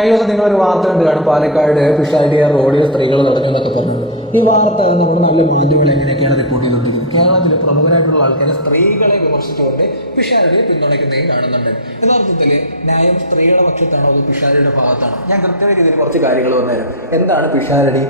കഴിഞ്ഞ ദിവസം നിങ്ങളൊരു വാർത്ത കണ്ട് കാണും, പാലക്കാട് ഫിഷാരിയ റോഡിൽ സ്ത്രീകൾ തടഞ്ഞു എന്നൊക്കെ പറഞ്ഞത്. ഈ വാർത്ത നമ്മുടെ നല്ല മാധ്യമങ്ങൾ എങ്ങനെയൊക്കെയാണ് റിപ്പോർട്ട് ചെയ്തുകൊണ്ടിരിക്കുന്നത്. കേരളത്തിൽ പ്രമുഖരായിട്ടുള്ള ആൾക്കാരെ സ്ത്രീകളെ വിമർശിച്ചുകൊണ്ട് ഫിഷാരിയെ പിന്തുണയ്ക്കുന്നതും കാണുന്നുണ്ട്. യഥാർത്ഥത്തിൽ ന്യായം സ്ത്രീകളുടെ പക്ഷത്താണോ അതോ ഫിഷാരിയുടെ ഭാഗത്താണോ? ഞാൻ കൃത്യമായ രീതിയിൽ കുറച്ച് കാര്യങ്ങൾ വന്നുതരാം. എന്താണ് ഫിഷാരടി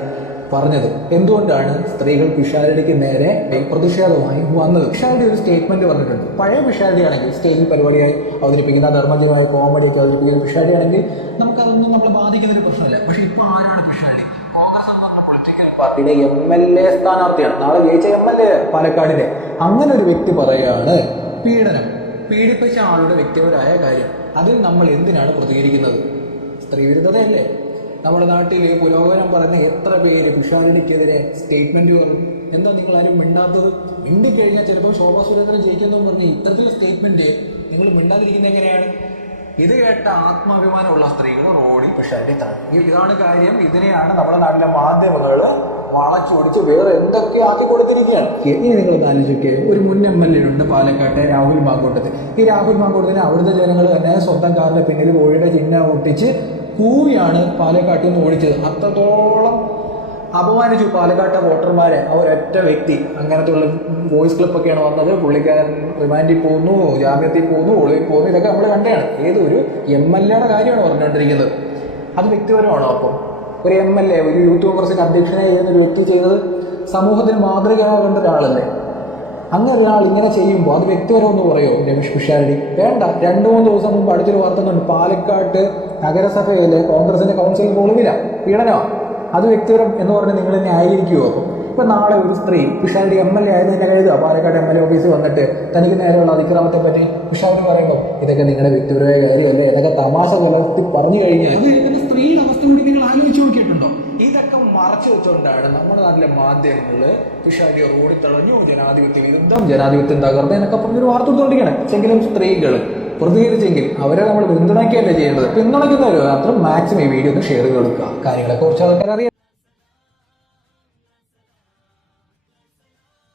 പറഞ്ഞത്, എന്തുകൊണ്ടാണ് സ്ത്രീകൾ പിഷാരടിക്ക് നേരെ പ്രതിഷേധവുമായി വന്നത്? പിഷാരടി ഒരു സ്റ്റേറ്റ്മെന്റ് പറഞ്ഞിട്ടുണ്ട്. പഴയ പിഷാരടി ആണെങ്കിൽ സ്റ്റേജിൽ പരിപാടിയായി അവതരിപ്പിക്കുന്ന ധർമ്മജീവമായ കോമഡിയൊക്കെ അവതരിപ്പിക്കുന്ന പിഷാരടി ആണെങ്കിൽ നമുക്കതൊന്നും നമ്മളെ ബാധിക്കുന്നൊരു പ്രശ്നമല്ല. പക്ഷെ ഇപ്പൊ ആരാണ് പിഷാരടി? കോൺഗ്രസ് എന്ന് പറഞ്ഞ പൊളിറ്റിക്കൽ പാർട്ടിയുടെ MLA സ്ഥാനാർത്ഥിയാണ്, നാളെ ജയിച്ച MLA പാലക്കാടിന്റെ. അങ്ങനെ ഒരു വ്യക്തി പറയാണ് പീഡിപ്പിച്ച ആളുടെ വ്യക്തിപരമായ കാര്യം, അതിൽ നമ്മൾ എന്തിനാണ് പ്രതികരിക്കുന്നത്? സ്ത്രീവിരുദ്ധതയല്ലേ? നമ്മുടെ നാട്ടിൽ പുരോഗമനം പറഞ്ഞ എത്ര പേര് പിഷാരടിക്കെതിരെ സ്റ്റേറ്റ്മെന്റ് പറഞ്ഞു. എന്താ നിങ്ങൾ ആരും മിണ്ടാത്തത്? മിണ്ടിക്കഴിഞ്ഞാൽ ചിലപ്പോൾ ശോഭാ സുരേന്ദ്രൻ ജയിക്കുന്നതെന്ന് പറഞ്ഞ് ഇത്തരത്തിലുള്ള സ്റ്റേറ്റ്മെന്റ് നിങ്ങൾ മിണ്ടാതിരിക്കുന്നത് എങ്ങനെയാണ്? ഇത് കേട്ട ആത്മാഭിമാനമുള്ള സ്ത്രീകൾ റോഡിൽ പിഷാരടി തടഞ്ഞു. ഇതാണ് കാര്യം. ഇതിനെയാണ് നമ്മുടെ നാട്ടിലെ മാധ്യമങ്ങൾ വളച്ചൊടിച്ച് വേറെ എന്തൊക്കെ ആക്കി കൊടുത്തിരിക്കുകയാണ്. ഇനി നിങ്ങൾ ആലോചിക്കുക, ഒരു മുൻ MLA ഉണ്ട് പാലക്കാട്ടെ, രാഹുൽ മാങ്കൂട്ടത്തിൽ. ഈ രാഹുൽ മാങ്കൂട്ടത്തിന് അവിടുത്തെ ജനങ്ങൾ തന്നെ സ്വന്തം കാറിന്റെ പിന്നിൽ കോഴിയുടെ ചിഹ്നം ഒട്ടിച്ച് കൂവിയാണ് പാലക്കാട്ടിൽ നിന്ന് ഓടിച്ചത്. അത്രത്തോളം അപമാനിച്ചു പാലക്കാട്ടെ വോട്ടർമാരെ ആ ഒരൊറ്റ വ്യക്തി. അങ്ങനത്തെ ഉള്ള വോയിസ് ക്ലിപ്പൊക്കെയാണ് വന്നത്. പുള്ളിക്കാരൻ റിമാൻഡിൽ പോകുന്നു, ജാമ്യത്തിൽ പോകുന്നു, ഒളിവിൽ പോകുന്നു, ഇതൊക്കെ നമ്മൾ കണ്ടതാണ്. ഏതൊരു MLA കാര്യമാണ് പറഞ്ഞുകൊണ്ടിരിക്കുന്നത്. അത് വ്യക്തിപരമാണോ? അപ്പം ഒരു MLA, ഒരു യൂത്ത് കോൺഗ്രസിന്റെ അധ്യക്ഷനായി ചെയ്യുന്ന ഒരു വ്യക്തി ചെയ്തത് സമൂഹത്തിന് മാതൃകയാകേണ്ട ഒരാളല്ലേ? അങ്ങനെ ഒരാൾ ഇങ്ങനെ ചെയ്യുമ്പോൾ അത് വ്യക്തിപരമെന്ന് പറയുമോ രമേശ് പിഷാരടി? വേണ്ട. 2-3 ദിവസം മുമ്പ് അടുത്തൊരു വാർത്ത ഉണ്ട്, പാലക്കാട്ട് നഗരസഭയിലെ കോൺഗ്രസിന്റെ കൗൺസിൽ ഒളിവില പീഡനമാണ്. അത് വ്യക്തിപരം എന്ന് പറഞ്ഞ് നിങ്ങൾ ന്യായീകരിക്കുമോ? അപ്പം ഇപ്പം നാളെ ഒരു സ്ത്രീ പിഷാരടി MLA ആയതിനെ കരുതുക, പാലക്കാട് MLA ഓഫീസിൽ വന്നിട്ട് തനിക്ക് നേരെയുള്ള അതിക്രമത്തെ പറ്റി പിഷാരടി പറയുമ്പോൾ ഇതൊക്കെ നിങ്ങളുടെ വ്യക്തിപരമായ കാര്യമല്ലേ, ഇതൊക്കെ തമാശ കലർത്തി പറഞ്ഞു കഴിഞ്ഞാൽ അത് കേൾക്കുന്ന സ്ത്രീയുടെ അവസ്ഥ കൂടി നിങ്ങൾ ആലോചിച്ച് നോക്കിയിട്ടുണ്ടോ? ഇതൊക്കെ മറച്ചു വെച്ചുകൊണ്ടാണ് നമ്മുടെ നാട്ടിലെ മാധ്യമങ്ങള് പിഷാരടി റോഡിൽ തടഞ്ഞു, ജനാധിപത്യ വിരുദ്ധം, ജനാധിപത്യം തകർന്ന് എന്നൊക്കെ പറഞ്ഞൊരു വാർത്ത കൊടുത്തോണ്ടിരിക്കണം. എങ്കിലും സ്ത്രീകൾ പ്രതികരിച്ചെങ്കിൽ അവരെ നമ്മൾ പിന്തുണയ്ക്കുകയല്ലേ ചെയ്യേണ്ടത്. പിന്തുണയ്ക്കുന്നവർ മാത്രം മാക്സിമം ഈ വീഡിയോ ഒന്ന് ഷെയർ ചെയ്ത് കൊടുക്കുക. കാര്യങ്ങളെ കുറിച്ച് ആൾക്കാർ അറിയാം.